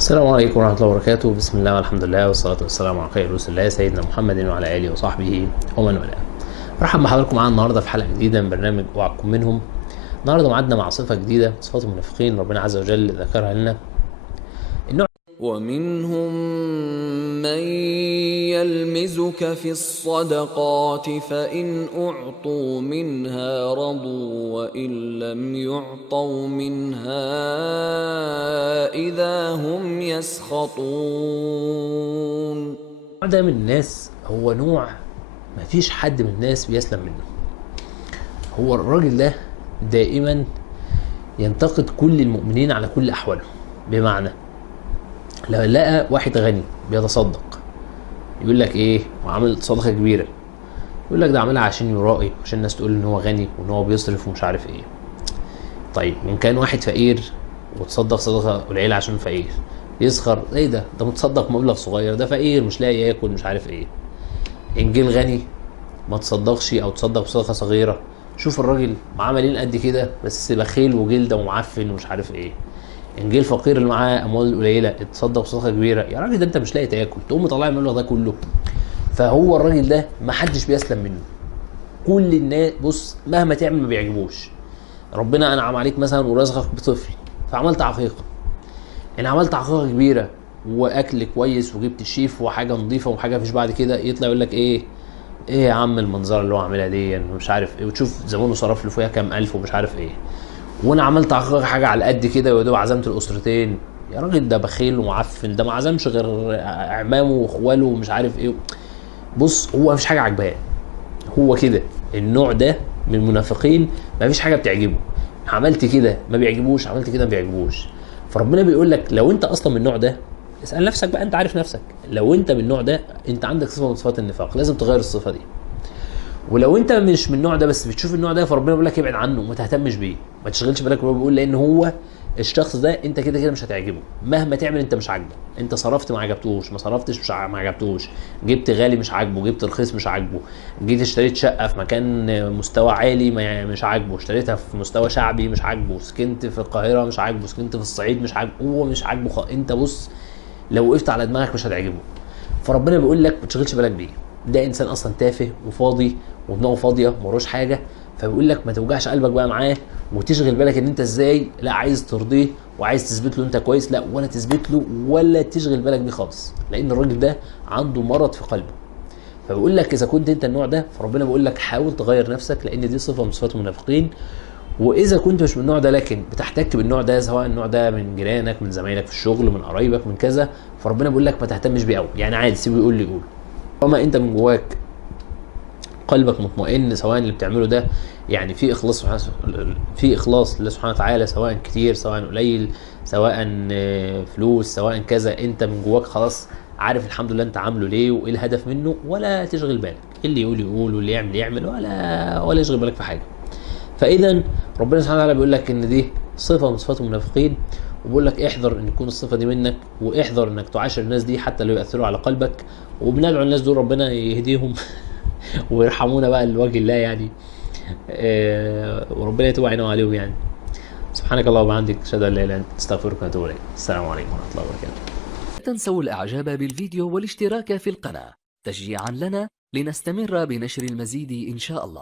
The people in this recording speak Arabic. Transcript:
السلام عليكم ورحمة الله وبركاته. بسم الله والحمد لله والصلاة والسلام على خير رسول الله سيدنا محمد وعلى آله وصحبه ومن والاه. مرحبا بحضراتكم معانا النهارده في حلقة جديدة من برنامج اوعكم منهم. النهارده معادنا مع صفة جديدة، صفات المنافقين ربنا عز وجل ذكرها لنا. النوع ومنهم من يلمزك في الصدقات فإن أعطوا منها رضوا وإن لم يعطوا منها إذا هم يسخطون. ده من الناس هو نوع مفيش حد من الناس بيسلم منه. هو الراجل ده دائما ينتقد كل المؤمنين على كل أحوالهم. بمعنى لو لقى واحد غني بيتصدق يقول لك ايه وعامل صدقه كبيره، يقول لك ده عاملها عشان يرائي، عشان الناس تقول ان هو غني وان هو بيصرف ومش عارف ايه. طيب من كان واحد فقير وتصدق صدقه قليله عشان فقير، يسخر ايه ده متصدق مبلغ صغير، ده فقير مش لاقي ياكل مش عارف ايه. ان جه الغني ما تصدقش او تصدق بصدقه صغيره، شوف الراجل معاه مالين قد كده بس بخيل وجلده ومعفن ومش عارف ايه. ان جه الفقير اللي معاه اموال قليله اتصدق بصدقه كبيره، يا راجل ده انت مش لاقي تاكل تقوم مطلع المبلغ ده كله. فهو الراجل ده ما حدش بيسلم منه. كل الناس بص مهما تعمل ما بيعجبوش. ربنا انعم عليك مثلا ورزقك بطفل فعملت عقيقه، ان عملت عقيقه كبيره واكل كويس وجبت الشيف وحاجه نظيفه وحاجه مفيش بعد كده، يطلع يقول لك ايه يا عم المنظره اللي هو عاملها دي ومش عارف ايه، وتشوف زمانه صرف له فيها كام الف ومش عارف ايه. وانا عملت حاجه على قد كده ويا دوب عزمت الاسرتين، يا راجل ده بخيل ومعفن، ده ما عزمش غير اعمامه واخواله ومش عارف ايه. بص هو مفيش حاجه عجباه، هو كده النوع ده من المنافقين مفيش حاجه بتعجبه. عملت كده ما بيعجبوش، عملت كده ما بيعجبوش. فربنا بيقول لك لو انت اصلا من النوع ده اسال نفسك بقى، انت عارف نفسك لو انت من النوع ده انت عندك صفه من صفات النفاق لازم تغير الصفه دي. ولو انت مش من النوع ده بس بتشوف النوع ده فربنا بيقول لك ابعد عنه وما تهتمش بيه، ما تشغلش بالك. هو بيقول لان هو الشخص ده انت كده كده مش هتعجبه، مهما تعمل انت مش عاجبه. انت صرفت ما عجبتوش، ما صرفتش ما عجبتوش، جبت غالي مش عاجبه، جبت رخيص مش عاجبه، جيت اشتريت شقه في مكان مستوى عالي مش عاجبه، اشتريتها في مستوى شعبي مش عاجبه، سكنت في القاهره مش عاجبه، سكنت في الصعيد مش عاجبه، هو مش عاجبه. انت بص لو وقفت على دماغك مش هتعجبه. فربنا بيقول لك ما تشغلش بالك بيه، ده انسان اصلا تافه وفاضي ودماغه فاضيه ملوش حاجه. فبيقول لك ما توجعش قلبك بقى معاه وتشغل بالك ان انت ازاي لا عايز ترضيه وعايز تثبت له انت كويس، لا ولا تثبت له ولا تشغل بالك بيه خالص، لان الراجل ده عنده مرض في قلبه. فبيقول لك اذا كنت انت النوع ده فربنا بيقول لك حاول تغير نفسك، لان دي صفه من صفات المنافقين. واذا كنت مش من النوع ده لكن بتحتك بالنوع ده، سواء النوع ده من جيرانك من زمايلك في الشغل من قرايبك من كذا، فربنا بيقول لك ما تهتمش بيه قوي، يعني عادي سيبه يقول لي يقول. طالما انت من جواك قلبك مطمئن سواء اللي بتعمله ده يعني في اخلاص لله سبحانه وتعالى، سواء كتير سواء قليل، سواء فلوس سواء كذا، انت من جواك خلاص عارف الحمد لله انت عامله ليه وايه الهدف منه، ولا تشغل بالك اللي يقول يقول واللي يعمل يعمل، ولا يشغل بالك في حاجه. فاذا ربنا سبحانه وتعالى بيقول لك ان دي صفه من صفات المنافقين، وبيقول لك احذر ان تكون الصفه دي منك، واحذر انك تعاشر الناس دي حتى لو ياثروا على قلبك. وبندعو الناس دول ربنا يهديهم ويرحمونا بقى لوجه الله يعني. وربنا يتوب علينا وعليهم يعني. سبحانك اللهم وبحمدك اشهد ان لا اله الا انت استغفرك واتوب اليك. السلام عليكم ورحمه الله وبركاته. لا تنسوا الإعجاب بالفيديو والاشتراك في القناة تشجيعا لنا لنستمر بنشر المزيد إن شاء الله.